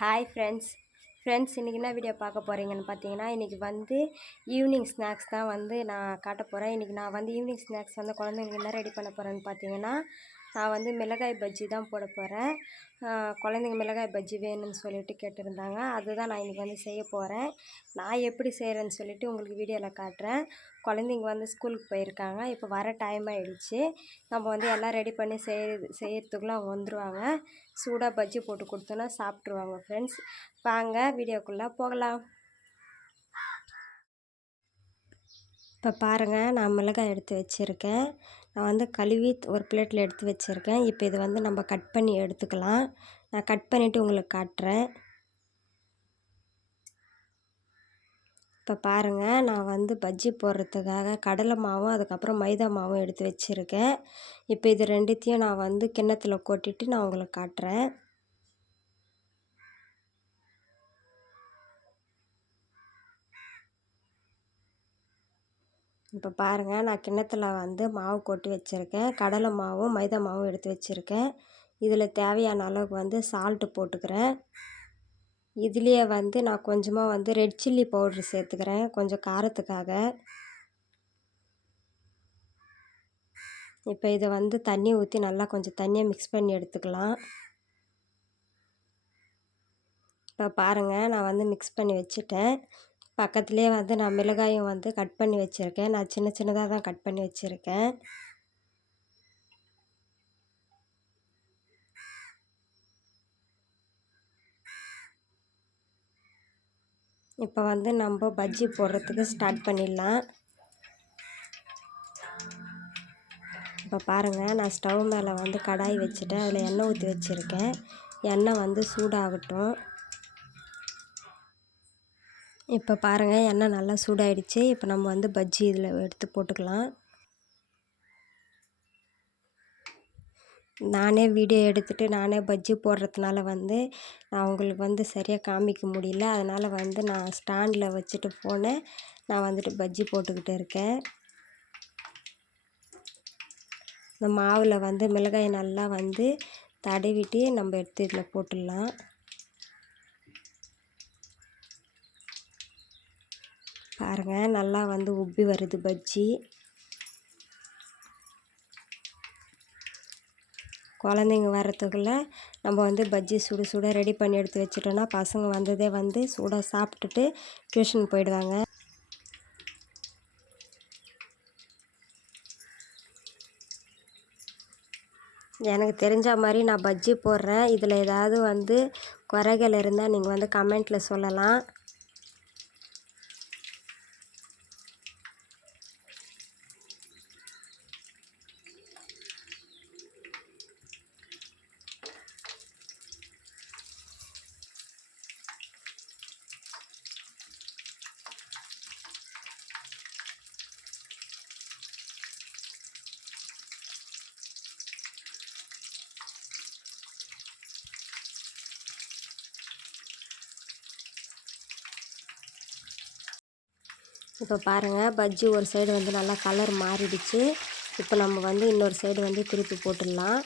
Hi friends இன்றைக்கி என்ன video பார்க்க போகிறீங்கன்னு பார்த்தீங்கன்னா, இன்றைக்கி வந்து ஈவினிங் ஸ்நாக்ஸ் தான் வந்து நான் காட்ட போகிறேன். இன்றைக்கி நான் வந்து ஈவினிங் ஸ்நாக்ஸ் வந்து குழந்தைங்களுக்கு என்ன ரெடி பண்ண போகிறேன்னு பார்த்தீங்கன்னா, நான் வந்து மிளகாய் பஜ்ஜி தான் போட போகிறேன். குழந்தைங்க மிளகாய் பஜ்ஜி வேணும்னு சொல்லிட்டு கேட்டிருந்தாங்க. அதுதான் நான் இன்றைக்கி வந்து செய்ய போகிறேன். நான் எப்படி செய்கிறேன்னு சொல்லிவிட்டு உங்களுக்கு வீடியோவில் காட்டுறேன். குழந்தைங்க வந்து ஸ்கூலுக்கு போயிருக்காங்க. இப்போ வர டைம் ஆகிடுச்சு. நம்ம வந்து எல்லாம் ரெடி பண்ணி செய்கிறதுக்குள்ளே அவங்க வந்துடுவாங்க. சூடாக பஜ்ஜி போட்டு கொடுத்தோன்னா சாப்பிட்ருவாங்க. ஃப்ரெண்ட்ஸ் வாங்க வீடியோக்குள்ளே போகலாம். இப்போ பாருங்கள், நான் மிளகாய் எடுத்து வச்சுருக்கேன். நான் வந்து கழுவி ஒரு பிளேட்டில் எடுத்து வச்சுருக்கேன். இப்போ இது வந்து நம்ம கட் பண்ணி எடுத்துக்கலாம். நான் கட் பண்ணிவிட்டு உங்களுக்கு காட்டுறேன். இப்போ பாருங்கள், நான் வந்து பஜ்ஜி போடுறதுக்காக கடலை மாவும் அதுக்கப்புறம் மைதா மாவும் எடுத்து வச்சுருக்கேன். இப்போ இது ரெண்டுத்தையும் நான் வந்து கிண்ணத்தில் கொட்டிட்டு நான் உங்களுக்கு காட்டுறேன். இப்போ பாருங்கள், நான் கிண்ணத்தில் வந்து மாவு கொட்டி வச்சுருக்கேன். கடலை மாவும் மைதா மாவும் எடுத்து வச்சுருக்கேன். இதில் தேவையான அளவுக்கு வந்து சால்ட்டு போட்டுக்கிறேன். இதுலேயே வந்து நான் கொஞ்சமாக வந்து ரெட் சில்லி பவுட்ரு சேர்த்துக்கிறேன், கொஞ்சம் காரத்துக்காக. இப்போ இதை வந்து தண்ணி ஊற்றி நல்லா கொஞ்சம் தண்ணியை மிக்ஸ் பண்ணி எடுத்துக்கலாம். இப்போ பாருங்கள், நான் வந்து மிக்ஸ் பண்ணி வச்சுட்டேன். பக்கத்துலேயே வந்து நான் மிளகாயும் வந்து கட் பண்ணி வச்சுருக்கேன். நான் சின்ன சின்னதாக தான் கட் பண்ணி வச்சுருக்கேன். இப்போ வந்து நம்ம பஜ்ஜி போடுறதுக்கு ஸ்டார்ட் பண்ணிடலாம். இப்போ பாருங்கள், நான் ஸ்டவ் மேலே வந்து கடாய் வச்சுட்டேன். அதில் எண்ணெய் ஊற்றி வச்சுருக்கேன். எண்ணெய் வந்து சூடாகட்டும். இப்போ பாருங்கள், எண்ணெய் நல்லா சூடாகிடுச்சு. இப்போ நம்ம வந்து பஜ்ஜி இதில் எடுத்து போட்டுக்கலாம். நானே வீடியோ எடுத்துகிட்டு நானே பஜ்ஜி போடுறதுனால வந்து நான் உங்களுக்கு வந்து சரியாக காமிக்க முடியல. அதனால் வந்து நான் ஸ்டாண்டில் வச்சுட்டு ஃபோனை நான் வந்துட்டு பஜ்ஜி போட்டுக்கிட்டு இருக்கேன். இந்த மாவில் வந்து மிளகாய் நல்லா வந்து தடவிட்டு நம்ம எடுத்து இதில் போட்டுடலாம். பாருங்கள், நல்லா வந்து உப்பி வருது பஜ்ஜி. குழந்தைங்க வர்றதுக்குள்ளே நம்ம வந்து பஜ்ஜி சுட சுட ரெடி பண்ணி எடுத்து வச்சிட்டோன்னா பசங்க வந்ததே வந்து சூடாக சாப்பிட்டுட்டு டியூஷன் போயிடுவாங்க. எனக்கு தெரிஞ்ச மாதிரி நான் பஜ்ஜி போடுறேன். இதில் ஏதாவது வந்து குறைகள் இருந்தால் நீங்கள் வந்து கமெண்ட்டில் சொல்லலாம். இப்போ பாருங்கள், பஜ்ஜி ஒரு சைடு வந்து நல்லா கலர் மாறிடுச்சு. இப்போ நம்ம வந்து இன்னொரு சைடு வந்து திருப்பி போட்டுடலாம்.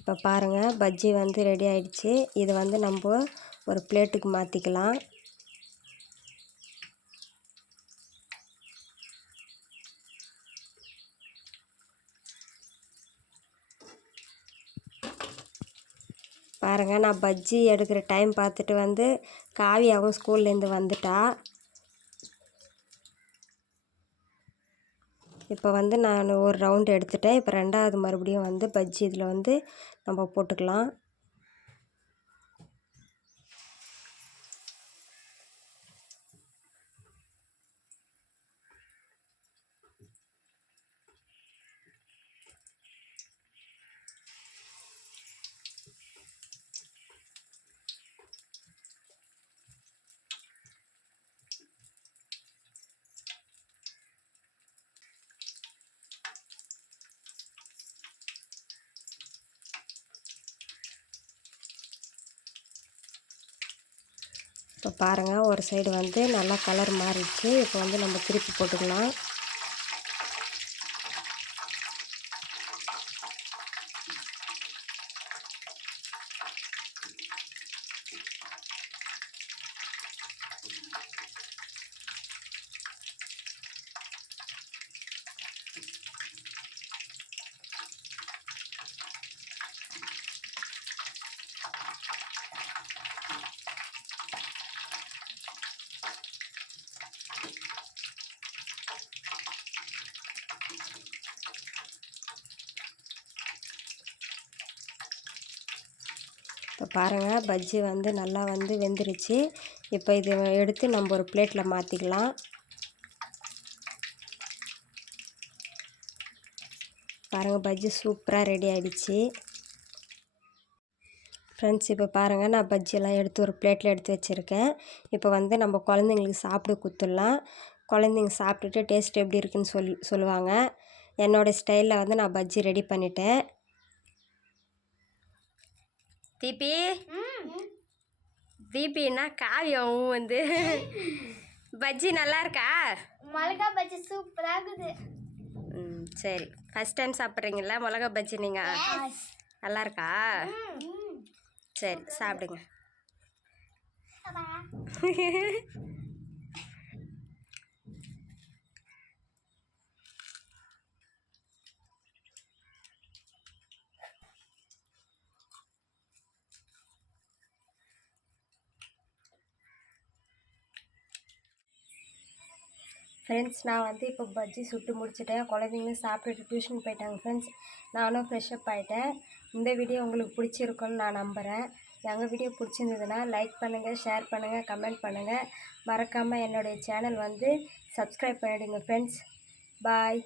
இப்போ பாருங்கள், பஜ்ஜி வந்து ரெடி ஆகிடுச்சு. இதை வந்து நம்ம ஒரு பிளேட்டுக்கு மாற்றிக்கலாம். பாருங்கள், நான் பஜ்ஜி எடுக்கிற டைம் பார்த்துட்டு வந்து காவியாவும் ஸ்கூல்லேருந்து வந்துட்டா. இப்போ வந்து நான் ஒரு ரவுண்டு எடுத்துட்டேன். இப்போ ரெண்டாவது மறுபடியும் வந்து பஜ்ஜி இதில் வந்து நம்ம போட்டுக்கலாம். இப்போ பாருங்கள், ஒரு சைடு வந்து நல்லா கலர் மாறிடுச்சு. இப்போ வந்து நம்ம திருப்பி போட்டுக்கலாம். இப்போ பாருங்கள், பஜ்ஜி வந்து நல்லா வந்து வெந்துருச்சு. இப்போ இதை எடுத்து நம்ம ஒரு பிளேட்டில் மாற்றிக்கலாம். பாருங்கள், பஜ்ஜி சூப்பராக ரெடி ஆகிடுச்சு. ஃப்ரெண்ட்ஸ், இப்போ பாருங்கள், நான் பஜ்ஜியெல்லாம் எடுத்து ஒரு பிளேட்டில் எடுத்து வச்சுருக்கேன். இப்போ வந்து நம்ம குழந்தைங்களுக்கு சாப்பிட கொடுத்துடலாம். குழந்தைங்க சாப்பிட்டுட்டு டேஸ்ட் எப்படி இருக்குன்னு சொல்லுவாங்க. என்னோடய ஸ்டைலில் வந்து நான் பஜ்ஜி ரெடி பண்ணிட்டேன். தீபி தீபின்னா காவியம் வந்து பஜ்ஜி நல்லா இருக்கா? மிளகா பஜ்ஜி சூப்பராக இருக்குது. சரி, ஃபஸ்ட் டைம் சாப்பிட்றீங்களா மிளகா பஜ்ஜி நீங்கள்? நல்லா இருக்கா? சரி, சாப்பிடுங்க. ஃப்ரெண்ட்ஸ், நான் வந்து இப்போ பஜ்ஜி சுட்டு முடிச்சுட்டேன். குழந்தைங்களும் சாப்பிட்டுட்டு டியூஷன் போயிட்டாங்க. ஃப்ரெண்ட்ஸ், நானும் ஃப்ரெஷ்அப் ஆகிட்டேன். இந்த வீடியோ உங்களுக்கு பிடிச்சிருக்குன்னு நான் நம்புகிறேன். எங்கள் வீடியோ பிடிச்சிருந்ததுன்னா லைக் பண்ணுங்கள், ஷேர் பண்ணுங்கள், கமெண்ட் பண்ணுங்கள். மறக்காமல் என்னுடைய சேனல் வந்து சப்ஸ்கிரைப் பண்ணிவிடுங்க ஃப்ரெண்ட்ஸ். பாய்.